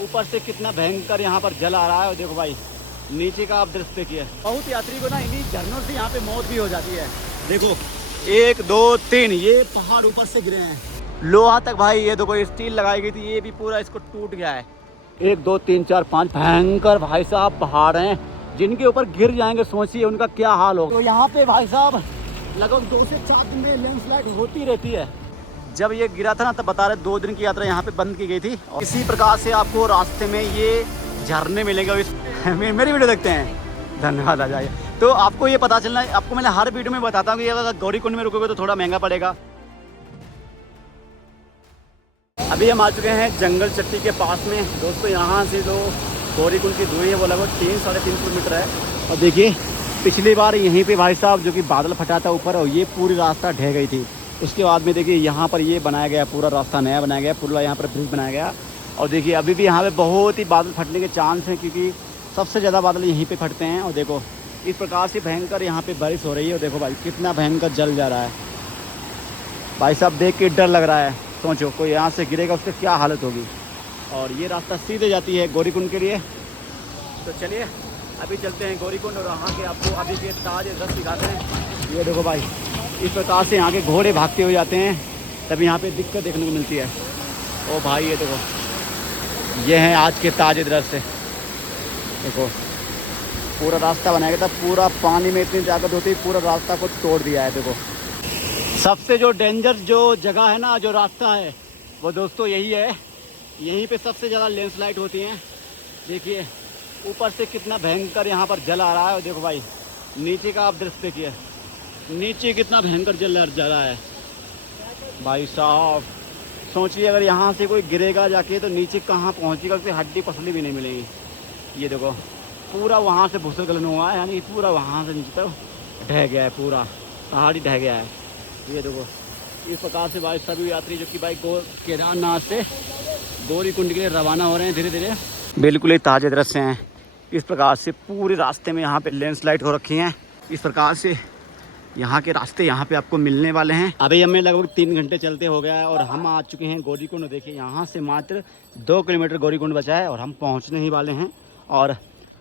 ऊपर से कितना भयंकर यहाँ पर जल आ रहा है। और देखो भाई नीचे का आप दृश्य देखिए। बहुत यात्री को ना इन्हीं झरनों से यहाँ पे मौत भी हो जाती है। देखो 1 2 3 ये पहाड़ ऊपर से गिरे हैं। लोहा तक भाई ये देखो स्टील लगाई गई थी, ये भी पूरा इसको टूट गया है। 1 2 3 4 5 भयंकर भाई साहब पहाड़ हैं जिनके ऊपर गिर जाएंगे, सोचिए उनका क्या हाल होगा। तो यहाँ पे भाई साहब लगभग 2 से 4 दिन में लैंडस्लाइड होती रहती है। जब ये गिरा था ना तब बता रहे 2 दिन की यात्रा यहाँ पे बंद की गई थी। और इसी प्रकार से आपको रास्ते में ये झरने मिलेंगे। मेरी वीडियो देखते हैं, धन्यवाद आ जाए। तो आपको ये पता चलना है, आपको मैं हर वीडियो में बताता हूँ कि अगर गौरीकुंड में रुकोगे तो थोड़ा महंगा पड़ेगा। अभी हम आ चुके हैं जंगल चट्टी के पास में दोस्तों। यहाँ से जो गौरीकुंड की दूरी है वो लगभग 3-3.5 किलोमीटर है। और देखिए पिछली बार यहीं पे भाई साहब जो कि बादल फटा था ऊपर और ये पूरी रास्ता ढह गई थी। उसके बाद में देखिए यहाँ पर ये बनाया गया, पूरा रास्ता नया बनाया गया, पूरा यहाँ पर ब्रिज बनाया गया। और देखिए अभी भी यहाँ पे बहुत ही बादल फटने के चांस हैं क्योंकि सबसे ज़्यादा बादल यहीं पे फटते हैं। और देखो इस प्रकार से भयंकर यहाँ पे बारिश हो रही है। और देखो भाई कितना भयंकर जल जा रहा है भाई साहब, देख के डर लग रहा है। सोचो कोई यहाँ से गिरेगा उसकी क्या हालत होगी। और ये रास्ता सीधे जाती है गौरीकुंड के लिए। तो चलिए अभी चलते हैं गौरीकुंड और वहाँ के आपको अभी के ताज़े दृश्य दिखाते हैं। ये देखो भाई इस प्रकार से यहाँ के घोड़े भागते हुए जाते हैं, तभी यहाँ पे दिक्कत देखने को मिलती है। ओ भाई ये देखो ये हैं आज के ताज़े दृश्य। देखो पूरा रास्ता बनाया गया था, पूरा पानी में इतनी ताकत होती है, पूरा रास्ता को तोड़ दिया है। देखो सबसे जो डेंजर जो जगह है ना, जो रास्ता है वो दोस्तों यही है। यहीं पे सबसे ज़्यादा लैंडस्लाइड होती हैं। देखिए ऊपर से कितना भयंकर यहाँ पर जल आ रहा है। और देखो भाई नीचे का आप दृश्य देखिए, नीचे कितना भयंकर जल जा रहा है भाई साहब। सोचिए अगर यहाँ से कोई गिरेगा जाके तो नीचे कहाँ पहुँचेगा, उसकी हड्डी पसली भी नहीं मिलेगी। ये देखो पूरा वहाँ से भूस्खलन हुआ है, यानी पूरा वहाँ से नीचे तक ढह गया है, पूरा पहाड़ी ढह गया है। ये देखो इस प्रकार से भाई सभी यात्री जो कि भाई केदारनाथ से गौरीकुंड के लिए रवाना हो रहे हैं धीरे धीरे। बिल्कुल ही ताज़े दृश्य हैं। इस प्रकार से पूरे रास्ते में यहाँ पे लैंडस्लाइड हो रखी हैं। इस प्रकार से यहाँ के रास्ते यहाँ पे आपको मिलने वाले हैं। अभी हमें लगभग 3 घंटे चलते हो गया है और हम आ चुके हैं गौरीकुंड। देखिए यहाँ से मात्र 2 किलोमीटर गौरीकुंड बचा है और हम पहुँचने ही वाले हैं। और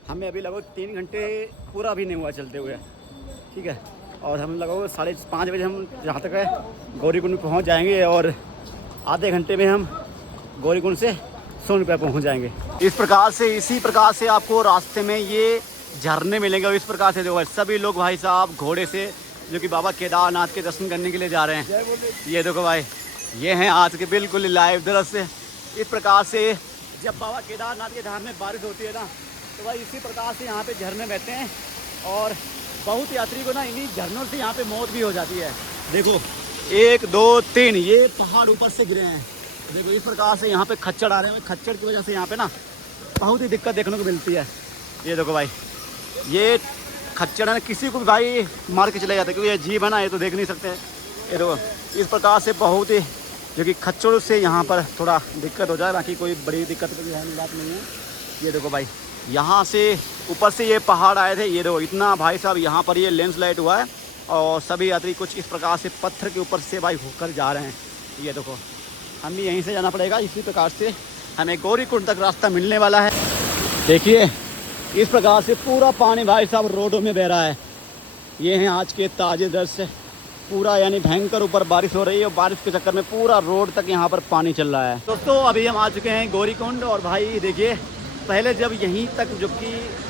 हमें अभी लगभग 3 घंटे पूरा भी नहीं हुआ चलते हुए, ठीक है। और हम लगभग 5:30 बजे हम जहाँ तक है गौरीकुंड पहुँच जाएंगे और आधे घंटे में हम गौरीकुंड से सोनप्रयाग पहुँच जाएंगे। इस प्रकार से इसी प्रकार से आपको रास्ते में ये झरने मिलेंगे। और इस प्रकार से देखो सभी लोग भाई साहब घोड़े से जो कि बाबा केदारनाथ के दर्शन करने के लिए जा रहे हैं। ये देखो भाई ये हैं आज के बिल्कुल लाइव दृश्य। इस प्रकार से जब बाबा केदारनाथ के धाम में बारिश होती है ना तो भाई इसी प्रकार से यहाँ पे झरने बहते हैं और बहुत यात्री को ना इन्हीं झरनों से यहाँ पे मौत भी हो जाती है। देखो 1 2 3 ये पहाड़ ऊपर से गिरे हैं। देखो इस प्रकार से यहाँ पे खच्चड़ आ रहे हैं। खच्चड़ की वजह से यहाँ पे ना बहुत ही दिक्कत देखने को मिलती है। ये देखो भाई ये खच्चड़ है, किसी को भी भाई मार के चले जाते हैं क्योंकि ये जीव है ना, ये तो देख नहीं सकते। ये देखो इस प्रकार से बहुत ही जो कि खच्चड़ों से यहाँ पर थोड़ा दिक्कत हो जाए, बाकी कोई बड़ी दिक्कत की बात नहीं है। ये देखो भाई यहाँ से ऊपर से ये पहाड़ आए थे। ये देखो इतना भाई साहब यहाँ पर ये लैंडस्लाइड हुआ है और सभी यात्री कुछ इस प्रकार से पत्थर के ऊपर से भाई होकर जा रहे हैं। ये देखो हमें यहीं से जाना पड़ेगा। इसी प्रकार से हमें गौरीकुंड तक रास्ता मिलने वाला है। देखिए इस प्रकार से पूरा पानी भाई साहब रोडों में बह रहा है। ये हैं आज के ताज़े दृश्य। पूरा यानी भयंकर ऊपर बारिश हो रही है और बारिश के चक्कर में पूरा रोड तक यहाँ पर पानी चल रहा है। दोस्तों अभी हम आ चुके हैं गौरीकुंड और भाई देखिए पहले जब यहीं तक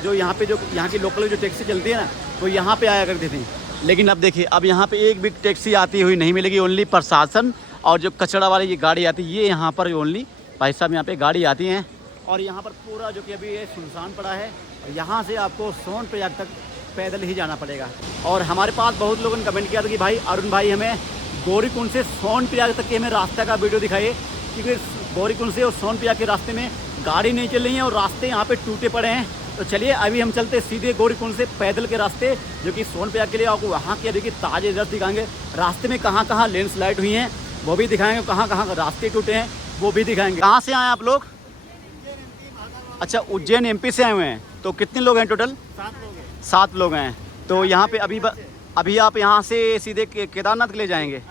जो यहाँ पे जो यहाँ की लोकल जो टैक्सी चलती है ना वो यहाँ पे आया करती थी, लेकिन अब देखिए अब यहाँ पे एक भी टैक्सी आती हुई नहीं मिलेगी। ओनली प्रशासन और जो कचरा वाली ये गाड़ी आती है ये यहाँ पर ओनली भाई साहब यहाँ पे गाड़ी आती हैं। और यहाँ पर पूरा जो कि अभी ये सुनसान पड़ा है और यहाँ से आपको सोनप्रयाग तक पैदल ही जाना पड़ेगा। और हमारे पास बहुत लोगों ने कमेंट किया था कि भाई अरुण भाई हमें गौरीकुंड से सोनप्रयाग तक के हमें रास्ते का वीडियो दिखाइए, क्योंकि गौरीकुंड से और सोनप्रयाग के रास्ते में गाड़ी नहीं चल रही है और रास्ते यहाँ पे टूटे पड़े हैं। तो चलिए अभी हम चलते सीधे गौरीकुंड से पैदल के रास्ते जो कि सोनप्रयाग के लिए। आपको वहाँ के देखिए ताज़े दृश्य दिखाएंगे, रास्ते में कहाँ कहाँ लैंडस्लाइड हुई हैं वो भी दिखाएंगे, कहाँ कहाँ रास्ते टूटे हैं वो भी दिखाएंगे। कहाँ से आए आप लोग? अच्छा उज्जैन MP से आए हुए हैं। तो कितने लोग हैं टोटल? 7 लोग हैं। तो यहाँ पे अभी आप यहाँ से सीधे केदारनाथ के लिए जाएंगे?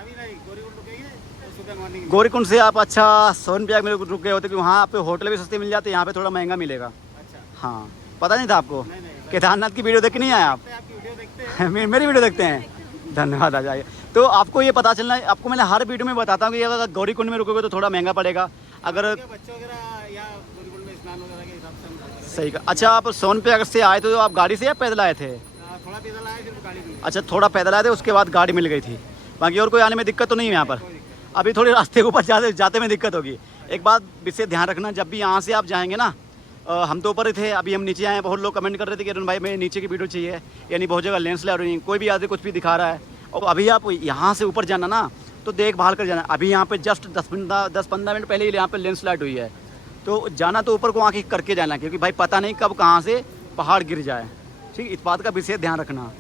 गौरीकुंड से आप अच्छा सोनप्रयाग में रुक गए होते कि वहाँ पे होटल भी सस्ते मिल जाते, यहाँ पे थोड़ा महंगा मिलेगा। अच्छा, हाँ, पता नहीं था आपको? नहीं नहीं, केदारनाथ की वीडियो देख के नहीं आए आप? आपकी वीडियो देखते हैं। मेरी वीडियो देखते हैं, धन्यवाद। आ जाइए। तो आपको ये पता चलना है, आपको मैं हर वीडियो में बताता हूँ कि अगर गौरीकुंड में रुकोगे तो थोड़ा महंगा पड़ेगा। अगर बच्चों वगैरह या गौरीकुंड में स्नान वगैरह के हिसाब से हम करते हैं। सही का। अच्छा, आप सोनप्रयाग से आए तो आप गाड़ी से या पैदल आए थे? थोड़ा पैदल आए फिर गाड़ी मिली। अच्छा, थोड़ा पैदल आए थे, उसके बाद गाड़ी मिल गई थी। बाकी और कोई आने में दिक्कत तो नहीं है यहाँ पर? अभी थोड़ी रास्ते के ऊपर जाते में दिक्कत होगी। एक बात विशेष ध्यान रखना, जब भी यहाँ से आप जाएंगे ना, हम तो ऊपर ही थे, अभी हम नीचे आए हैं। बहुत लोग कमेंट कर रहे थे कि अरुण भाई मैं नीचे की वीडियो चाहिए, यानी बहुत जगह लैंडस्लाइड हो रही है, कोई भी आदमी कुछ भी दिखा रहा है। और अभी आप यहाँ से ऊपर जाना ना तो देखभाल कर जाना। अभी यहाँ पे जस्ट 10-15 मिनट पहले ही यहाँ पे लैंडस्लाइड हुई है, तो जाना तो ऊपर को आँख करके जाना, क्योंकि भाई पता नहीं कब कहाँ से पहाड़ गिर जाए। ठीक, इस बात का विशेष ध्यान रखना।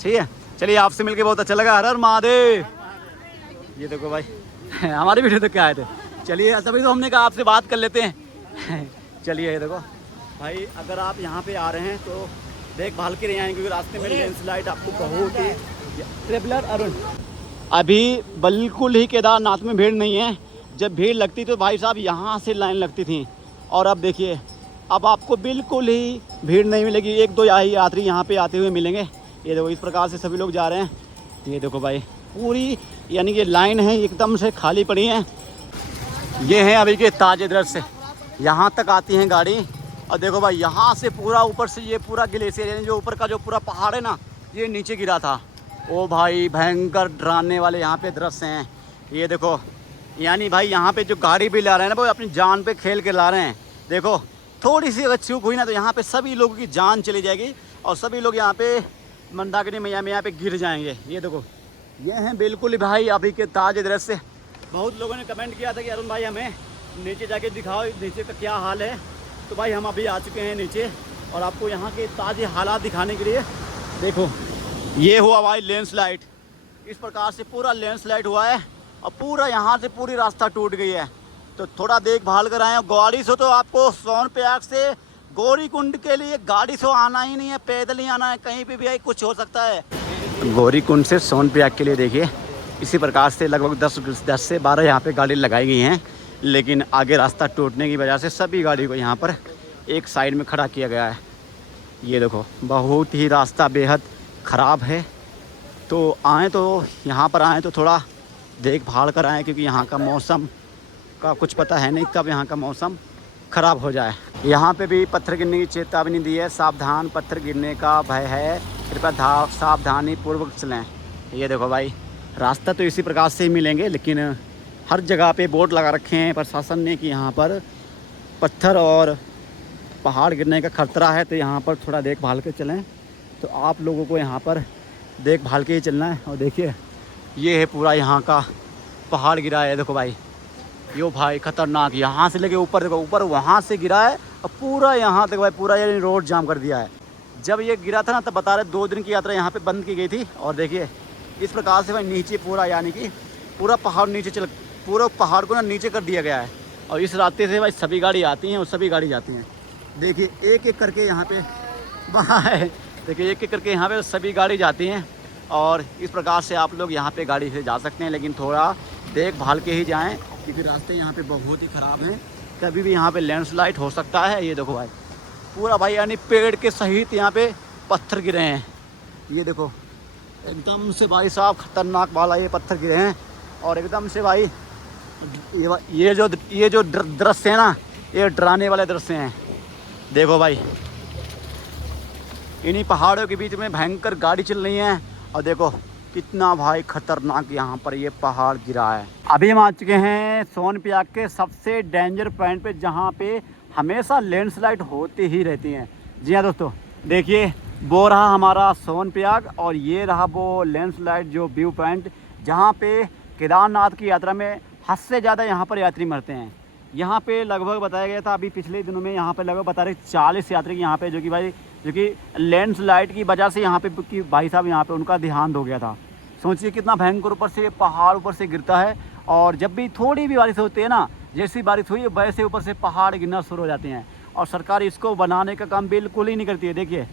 ठीक है, चलिए आपसे मिलकर बहुत अच्छा लगा। हर हर महादेव। ये देखो भाई हमारी वीडियो तो क्या आए थे। चलिए, तभी तो हमने कहा आपसे बात कर लेते हैं। चलिए, ये देखो भाई, अगर आप यहाँ पे आ रहे हैं तो देखभाल के रहे आएँ, क्योंकि रास्ते में लैंडस्लाइड आपको बहुत ही ट्रेवलर अरुण। अभी बिल्कुल ही केदारनाथ में भीड़ नहीं है। जब भीड़ लगती तो भाई साहब यहाँ से लाइन लगती थी, और अब देखिए अब आपको बिल्कुल ही भीड़ नहीं मिलेगी। 1-2 यात्री यहाँ पे आते हुए मिलेंगे। ये देखो इस प्रकार से सभी लोग जा रहे हैं। ये देखो भाई, पूरी यानी कि लाइन है एकदम से खाली पड़ी है। ये है अभी के ताजे दृश्य, यहाँ तक आती हैं गाड़ी। और देखो भाई, यहाँ से पूरा ऊपर से ये पूरा ग्लेशियर, यानी जो ऊपर का जो पूरा पहाड़ है ना, ये नीचे गिरा था। ओ भाई, भयंकर डराने वाले यहाँ पे दृश्य हैं। ये देखो, यानी भाई यहाँ पे जो गाड़ी भी ला रहे हैं ना, वो अपनी जान पे खेल के ला रहे हैं। देखो, थोड़ी सी अगर चूक हुई ना तो यहाँ पे सभी लोगों की जान चली जाएगी, और सभी लोग यहाँ पे मंदाकिनी मैया में यहाँ पे गिर जाएंगे। ये देखो, ये हैं बिल्कुल भाई अभी के ताजे दृश्य। बहुत लोगों ने कमेंट किया था कि अरुण भाई हमें नीचे जाके दिखाओ नीचे का क्या हाल है। तो भाई हम अभी आ चुके हैं नीचे, और आपको यहाँ के ताजे हालात दिखाने के लिए। देखो, ये हुआ भाई लैंडस्लाइड। इस प्रकार से पूरा लैंडस्लाइड हुआ है, और पूरा यहाँ से पूरी रास्ता टूट गई है। तो थोड़ा देखभाल कर आए। गाड़ी से तो आपको सोनप्रयाग से गौरीकुंड के लिए गाड़ी से आना ही नहीं है, पैदल ही आना है। कहीं पे भी कुछ हो सकता है। गौरीकुंड से सोनप्रयाग के लिए देखिए इसी प्रकार से लगभग 10 से 12 यहाँ पे गाड़ी लगाई गई हैं, लेकिन आगे रास्ता टूटने की वजह से सभी गाड़ी को यहाँ पर एक साइड में खड़ा किया गया है। ये देखो, बहुत ही रास्ता बेहद ख़राब है। तो आएँ तो यहाँ पर आएँ तो थोड़ा देखभाल कर आएँ, क्योंकि यहाँ का मौसम का कुछ पता है नहीं कब यहाँ का मौसम ख़राब हो जाए। यहाँ पे भी पत्थर गिरने की चेतावनी दी है, सावधान, पत्थर गिरने का भय है, कृपया सावधानी पूर्वक चलें। ये देखो भाई, रास्ता तो इसी प्रकार से ही मिलेंगे, लेकिन हर जगह पे बोर्ड लगा रखे हैं प्रशासन ने कि यहाँ पर पत्थर और पहाड़ गिरने का खतरा है, तो यहाँ पर थोड़ा देखभाल के चलें। तो आप लोगों को यहाँ पर देखभाल के ही चलना है। और देखिए, ये है पूरा यहाँ का पहाड़ गिरा है। देखो भाई, यो भाई खतरनाक, यहाँ से लेके ऊपर देखो, ऊपर वहाँ से गिरा है, और पूरा यहाँ तक भाई पूरा यानी रोड जाम कर दिया है। जब ये गिरा था ना तब बता रहे 2 दिन की यात्रा यहाँ पे बंद की गई थी। और देखिए इस प्रकार से भाई नीचे पूरा यानी कि पूरा पहाड़ नीचे पूरा पहाड़ को ना नीचे कर दिया गया है। और इस रास्ते से भाई सभी गाड़ी आती हैं और सभी गाड़ी जाती हैं। देखिए एक एक करके यहाँ पे वहाँ है, देखिए एक एक करके यहाँ पे सभी गाड़ी जाती हैं। और इस प्रकार से आप लोग यहाँ पे गाड़ी से जा सकते हैं, लेकिन थोड़ा देखभाल के ही जाएं, क्योंकि रास्ते यहाँ पे बहुत ही ख़राब हैं। कभी भी यहाँ पे लैंडस्लाइड हो सकता है। ये देखो भाई, पूरा भाई यानी पेड़ के सहित यहाँ पे पत्थर गिरे हैं। ये देखो, एकदम से भाई साहब खतरनाक वाला ये पत्थर गिरे हैं। और एकदम से भाई ये जो दृश्य है ना, ये डराने वाले दृश्य हैं। देखो भाई, इन्हीं पहाड़ों के बीच में भयंकर गाड़ी चल रही है, और देखो कितना भाई खतरनाक यहाँ पर ये पहाड़ गिरा है। अभी हम आ चुके हैं सोनप्रयाग के सबसे डेंजर पॉइंट पे, जहाँ पे हमेशा लैंडस्लाइड होती ही रहती हैं। जी हाँ दोस्तों, देखिए वो रहा हमारा सोनप्रयाग, और ये रहा वो लैंडस्लाइड जो व्यू पॉइंट, जहाँ पे केदारनाथ की यात्रा में हद से ज़्यादा यहाँ पर यात्री मरते हैं। यहाँ पे लगभग बताया गया था अभी पिछले दिनों में, यहाँ पे लगभग बता रहे 40 यात्री यहाँ पे जो कि लैंडस्लाइड की वजह से यहाँ पे कि भाई साहब यहाँ पे उनका देहांत हो गया था। सोचिए कितना भयंकर ऊपर से पहाड़ ऊपर से गिरता है, और जब भी थोड़ी भी बारिश होती है ना, जैसी बारिश हुई वैसे ऊपर से पहाड़ गिरना शुरू हो जाते हैं, और सरकार इसको बनाने का काम बिल्कुल ही नहीं करती है। देखिए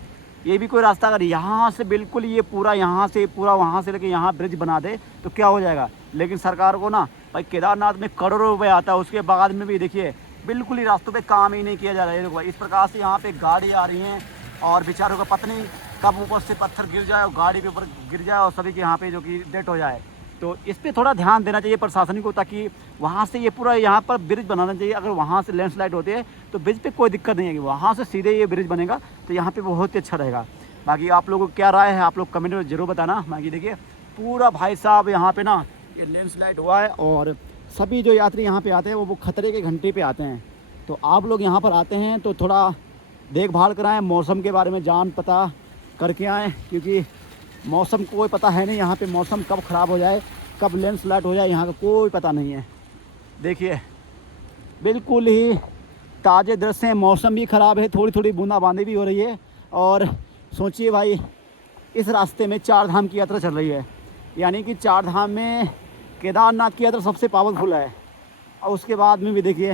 ये भी कोई रास्ता अगर यहाँ से बिल्कुल ये पूरा यहाँ से पूरा वहाँ से लेके यहाँ ब्रिज बना दे तो क्या हो जाएगा, लेकिन सरकार को ना भाई केदारनाथ में करोड़ों रुपए आता है, उसके बाद में भी देखिए बिल्कुल ही रास्तों पे काम ही नहीं किया जा रहा है। देखो इस प्रकार से यहाँ पे गाड़ी आ रही हैं और बेचारों का पता नहीं कब ऊपर से पत्थर गिर जाए और गाड़ी के ऊपर गिर जाए और सभी के यहाँ पे जो कि डेथ हो जाए। तो इस पर थोड़ा ध्यान देना चाहिए प्रशासन को, ताकि वहाँ से ये पूरा यहाँ पर ब्रिज बनाना चाहिए। अगर वहाँ से लैंडस्लाइड होती है तो ब्रिज पे कोई दिक्कत नहीं है, वहाँ से सीधे ये ब्रिज बनेगा तो यहाँ पे बहुत ही अच्छा रहेगा। बाकी आप लोगों को क्या राय है आप लोग कमेंट में ज़रूर बताना। बाकी देखिए पूरा भाई साहब यहाँ पे ना ये लैंडस्लाइड हुआ है और सभी जो यात्री यहाँ पे आते हैं वो खतरे के घंटे पे आते हैं। तो आप लोग यहाँ पर आते हैं तो थोड़ा देखभाल कराएं, मौसम के बारे में जान पता करके आएँ, क्योंकि मौसम कोई पता है नहीं, यहाँ पे मौसम कब ख़राब हो जाए कब लैंडस्लाइड हो जाए यहाँ का कोई पता नहीं है। देखिए बिल्कुल ही ताज़े दृश्य हैं, मौसम भी ख़राब है, थोड़ी थोड़ी बूंदाबांदी भी हो रही है। और सोचिए भाई इस रास्ते में 4 धाम की यात्रा चल रही है, यानी कि 4 धाम में केदारनाथ की यात्रा सबसे पावरफुल है। और उसके बाद में भी देखिए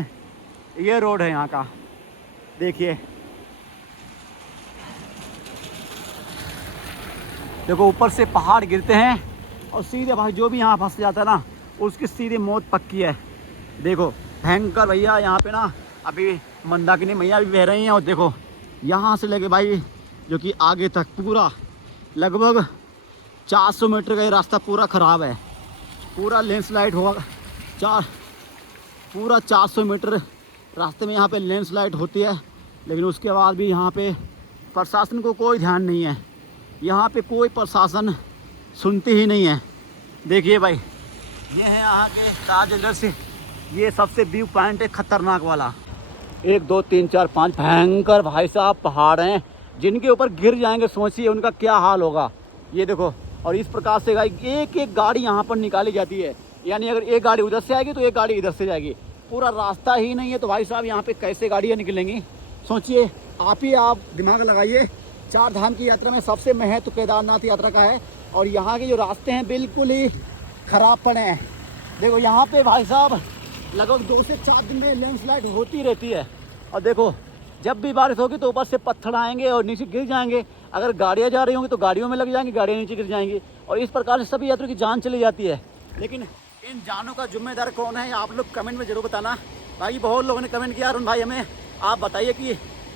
ये रोड है यहाँ का, देखिए देखो ऊपर से पहाड़ गिरते हैं और सीधे भाई जो भी यहाँ फंस जाता है ना उसकी सीधे मौत पक्की है। देखो भयंकर भैया यहाँ पे ना अभी मंदाकिनी मैया भी बह रही हैं। और देखो यहाँ से लेके भाई जो कि आगे तक पूरा लगभग 400 मीटर का ये रास्ता पूरा ख़राब है, पूरा लैंडस्लाइड हुआ पूरा 400 मीटर रास्ते में यहाँ पे लैंडस्लाइड होती है। लेकिन उसके बाद भी यहाँ पे प्रशासन को कोई ध्यान नहीं है, यहाँ पे कोई प्रशासन सुनती ही नहीं है। देखिए भाई ये है यहाँ के ताज दृश्य, ये सबसे व्यू पॉइंट है खतरनाक वाला। 1 2 3 4 5 भयंकर भाई साहब पहाड़ हैं जिनके ऊपर गिर जाएंगे, सोचिए उनका क्या हाल होगा। ये देखो और इस प्रकार से एक एक गाड़ी यहाँ पर निकाली जाती है, यानी अगर एक गाड़ी उधर से आएगी तो एक गाड़ी इधर से जाएगी, पूरा रास्ता ही नहीं है। तो भाई साहब यहाँ पे कैसे गाड़ियाँ निकलेंगी सोचिए, आप दिमाग लगाइए। 4 धाम की यात्रा में सबसे महत्व केदारनाथ यात्रा का है और यहाँ के जो रास्ते हैं बिल्कुल ही ख़राब पड़े हैं। देखो यहाँ पे भाई साहब लगभग 2 से 4 दिन में लैंडस्लाइड होती रहती है। और देखो जब भी बारिश होगी तो ऊपर से पत्थर आएंगे और नीचे गिर जाएंगे, अगर गाड़ियाँ जा रही होंगी तो गाड़ियों में लग जाएंगी, गाड़ियाँ नीचे गिर जाएंगी और इस प्रकार से सभी यात्रियों की जान चली जाती है। लेकिन इन जानों का जिम्मेदार कौन है आप लोग कमेंट में ज़रूर बताना। भाई बहुत लोगों ने कमेंट किया अरुण भाई हमें आप बताइए कि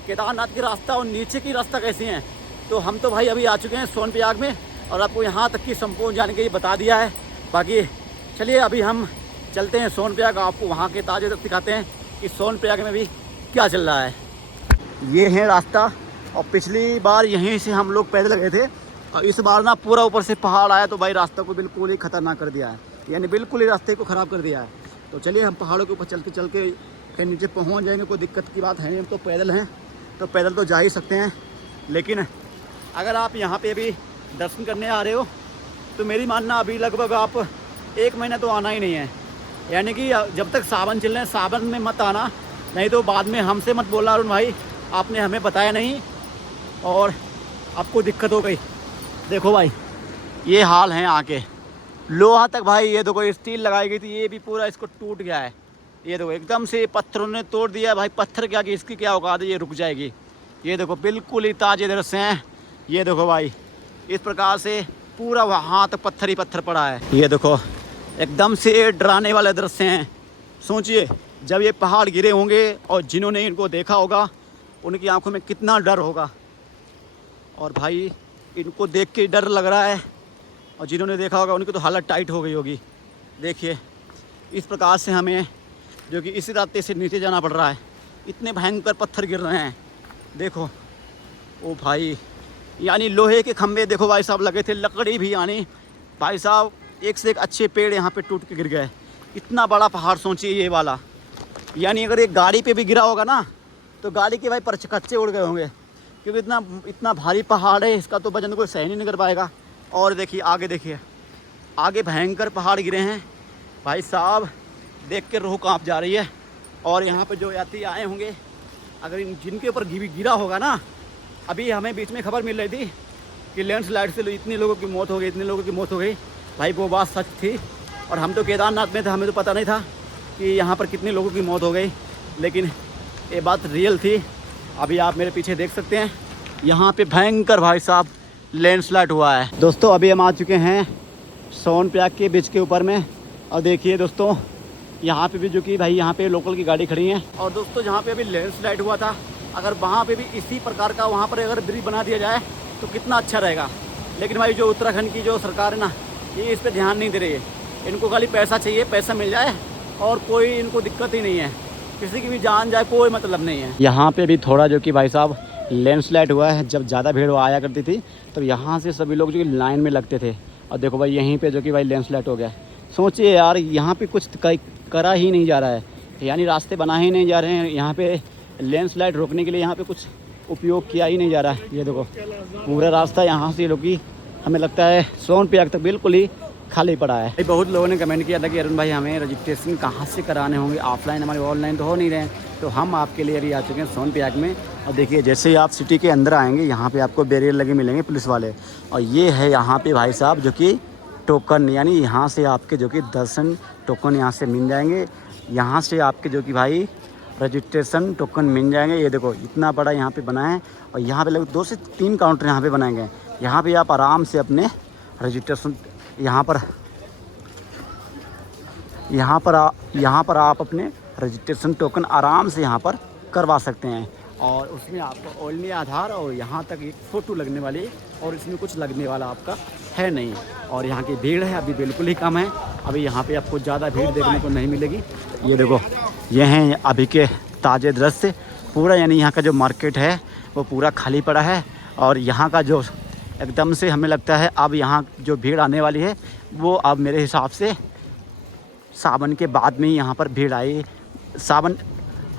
केदारनाथ की रास्ता और नीचे की रास्ता कैसी हैं। तो हम तो भाई अभी आ चुके हैं सोनप्रयाग में और आपको यहाँ तक की संपूर्ण जानकारी बता दिया है। बाकी चलिए अभी हम चलते हैं सोनप्रयाग, आपको वहाँ के ताजे तक दिखाते हैं कि सोनप्रयाग में भी क्या चल रहा है। ये है रास्ता और पिछली बार यहीं से हम लोग पैदल गए थे और इस बार ना पूरा ऊपर से पहाड़ आया तो भाई रास्ते को बिल्कुल ही खतरनाक कर दिया है, यानी बिल्कुल ही रास्ते को ख़राब कर दिया है। तो चलिए हम पहाड़ों के ऊपर चल के कहीं नीचे पहुँच जाएंगे, कोई दिक्कत की बात है नहीं। हम तो पैदल हैं तो पैदल तो जा ही सकते हैं, लेकिन अगर आप यहाँ पे अभी दर्शन करने आ रहे हो तो मेरी मानना अभी लगभग आप 1 महीना तो आना ही नहीं है, यानी कि जब तक सावन चल रहे हैं सावन में मत आना, नहीं तो बाद में हमसे मत बोलना अरुण भाई आपने हमें बताया नहीं और आपको दिक्कत हो गई। देखो भाई ये हाल है आके लोहा तक भाई, ये देखो स्टील लगाई गई थी ये भी पूरा इसको टूट गया है। ये देखो एकदम से पत्थरों ने तोड़ दिया है भाई, पत्थर क्या कि इसकी क्या औकात है, ये रुक जाएगी। ये देखो बिल्कुल ही ताज़े दृश्य हैं। ये देखो भाई इस प्रकार से पूरा वहाँ तक पत्थर ही पत्थर पड़ा है। ये देखो एकदम से डराने वाले दृश्य हैं। सोचिए जब ये पहाड़ गिरे होंगे और जिन्होंने इनको देखा होगा उनकी आंखों में कितना डर होगा। और भाई इनको देख के डर लग रहा है और जिन्होंने देखा होगा उनकी तो हालत टाइट हो गई होगी। देखिए इस प्रकार से हमें जो कि इसी रास्ते से नीचे जाना पड़ रहा है, इतने भयंकर पत्थर गिर रहे हैं। देखो ओ भाई, यानी लोहे के खंभे देखो भाई साहब लगे थे, लकड़ी भी, यानी भाई साहब एक से एक अच्छे पेड़ यहाँ पे टूट के गिर गए। इतना बड़ा पहाड़ सोचिए ये वाला, यानी अगर एक गाड़ी पे भी गिरा होगा ना तो गाड़ी के भाई परचकच्चे उड़ गए होंगे, क्योंकि इतना भारी पहाड़ है, इसका तो वजन कोई सहन ही नहीं कर पाएगा। और देखिए आगे, देखिए आगे भयंकर पहाड़ गिरे हैं भाई साहब, देख के रूह कांप जा रही है। और यहाँ पे जो यात्री आए होंगे अगर जिनके ऊपर गिरा होगा ना, अभी हमें बीच में खबर मिल रही थी कि लैंडस्लाइड से इतने लोगों की मौत हो गई, इतने लोगों की मौत हो गई। भाई वो बात सच थी और हम तो केदारनाथ में थे, हमें तो पता नहीं था कि यहाँ पर कितने लोगों की मौत हो गई, लेकिन ये बात रियल थी। अभी आप मेरे पीछे देख सकते हैं यहाँ पे भयंकर भाई साहब लैंडस्लाइड हुआ है। दोस्तों अभी हम आ चुके हैं सोनप्रयाग के ब्रिज के ऊपर में और देखिए दोस्तों यहाँ पे भी जो कि भाई यहाँ पे लोकल की गाड़ी खड़ी है। और दोस्तों जहाँ पे अभी लैंडस्लाइड हुआ था, अगर वहाँ पे भी इसी प्रकार का वहाँ पर अगर ब्रिज बना दिया जाए तो कितना अच्छा रहेगा। लेकिन भाई जो उत्तराखंड की जो सरकार है ना, ये इस पर ध्यान नहीं दे रही है। इनको खाली पैसा चाहिए, पैसा मिल जाए और कोई इनको दिक्कत ही नहीं है, किसी की भी जान जाए कोई मतलब नहीं है। यहाँ पे भी थोड़ा जो कि भाई साहब लैंडस्लाइड हुआ है। जब ज़्यादा भीड़ आया करती थी तब यहाँ से सभी लोग जो कि लाइन में लगते थे, और देखो भाई यहीं पे जो कि भाई लैंडस्लाइड हो गया। सोचिए यार, यहाँ पे कुछ करा ही नहीं जा रहा है, यानी रास्ते बना ही नहीं जा रहे हैं। यहाँ पे लैंडस्लाइड रोकने के लिए यहाँ पे कुछ उपयोग किया ही नहीं जा रहा है। ये देखो पूरा रास्ता यहाँ से लोग की हमें लगता है सोनप्रयाग तक बिल्कुल ही खाली पड़ा है। बहुत लोगों ने कमेंट किया था कि अरुण भाई हमें रजिस्ट्रेशन कहाँ से कराने होंगे, ऑफलाइन, हमारे ऑनलाइन तो हो नहीं रहे हैं। तो हम आपके लिए अभी आ चुके हैं सोनप्रयाग में। और देखिए जैसे ही आप सिटी के अंदर आएंगे, यहाँ पे आपको बैरियर लगे मिलेंगे पुलिस वाले। और ये है यहाँ पे भाई साहब जो कि टोकन, यानी यहाँ से आपके जो कि दर्शन टोकन यहाँ से मिल जाएंगे। यहाँ से आपके जो कि भाई रजिस्ट्रेशन टोकन मिल जाएंगे। ये देखो इतना बड़ा यहाँ पे बना है, और यहाँ पे लगभग 2 से 3 काउंटर यहाँ पे बनाएंगे। यहाँ पे आप आराम से अपने रजिस्ट्रेशन यहाँ पर आप अपने रजिस्ट्रेशन टोकन आराम से यहाँ पर करवा सकते हैं। और उसमें आपको ओनली आधार और यहाँ तक एक फ़ोटो लगने वाली, और इसमें कुछ लगने वाला आपका है नहीं। और यहाँ की भीड़ है अभी बिल्कुल ही कम है, अभी यहाँ पे आपको ज़्यादा भीड़ देखने को नहीं मिलेगी। ये देखो ये हैं अभी के ताज़े दृश्य पूरा, यानी यहाँ का जो मार्केट है वो पूरा खाली पड़ा है। और यहाँ का जो एकदम से हमें लगता है अब यहाँ जो भीड़ आने वाली है वो अब मेरे हिसाब से सावन के बाद में ही यहाँ पर भीड़ आई। सावन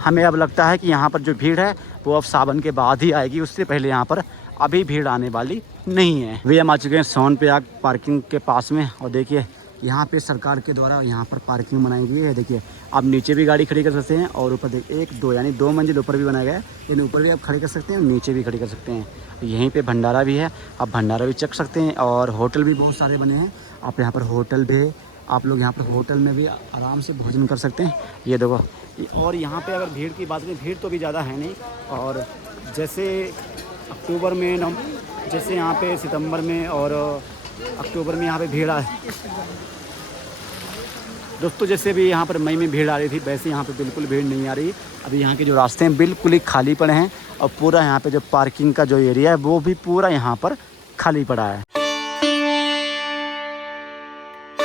हमें अब लगता है कि यहाँ पर जो भीड़ है वो अब सावन के बाद ही आएगी, उससे पहले यहाँ पर अभी भीड़ आने वाली नहीं है। वे हम आ चुके हैं सोनप्रयाग पार्किंग के पास में, और देखिए यहाँ पे सरकार के द्वारा यहाँ पर पार्किंग बनाई गई है। देखिए आप नीचे भी गाड़ी खड़ी कर सकते हैं, और ऊपर देखिए 1 2 यानी 2 मंजिल ऊपर भी बनाया गया है, यानी ऊपर भी आप खड़ी कर सकते हैं और नीचे भी खड़ी कर सकते हैं। यहीं पे भंडारा भी है, आप भंडारा भी चख सकते हैं। और होटल भी बहुत सारे बने हैं, आप यहाँ पर होटल भी, आप लोग यहाँ पर होटल में भी आराम से भोजन कर सकते हैं। ये देखो, और यहाँ पे अगर भीड़ की बात करें, भीड़ तो भी ज़्यादा है नहीं। और जैसे अक्टूबर में जैसे यहाँ पे सितंबर में और अक्टूबर में यहाँ पे भीड़ आए दोस्तों, जैसे भी यहाँ पर मई में भीड़ आ रही थी, वैसे यहाँ पे बिल्कुल भीड़ नहीं आ रही। अभी यहाँ के जो रास्ते हैं बिल्कुल ही खाली पड़े हैं, और पूरा यहाँ पे जो पार्किंग का जो एरिया है वो भी पूरा यहाँ पर खाली पड़ा है।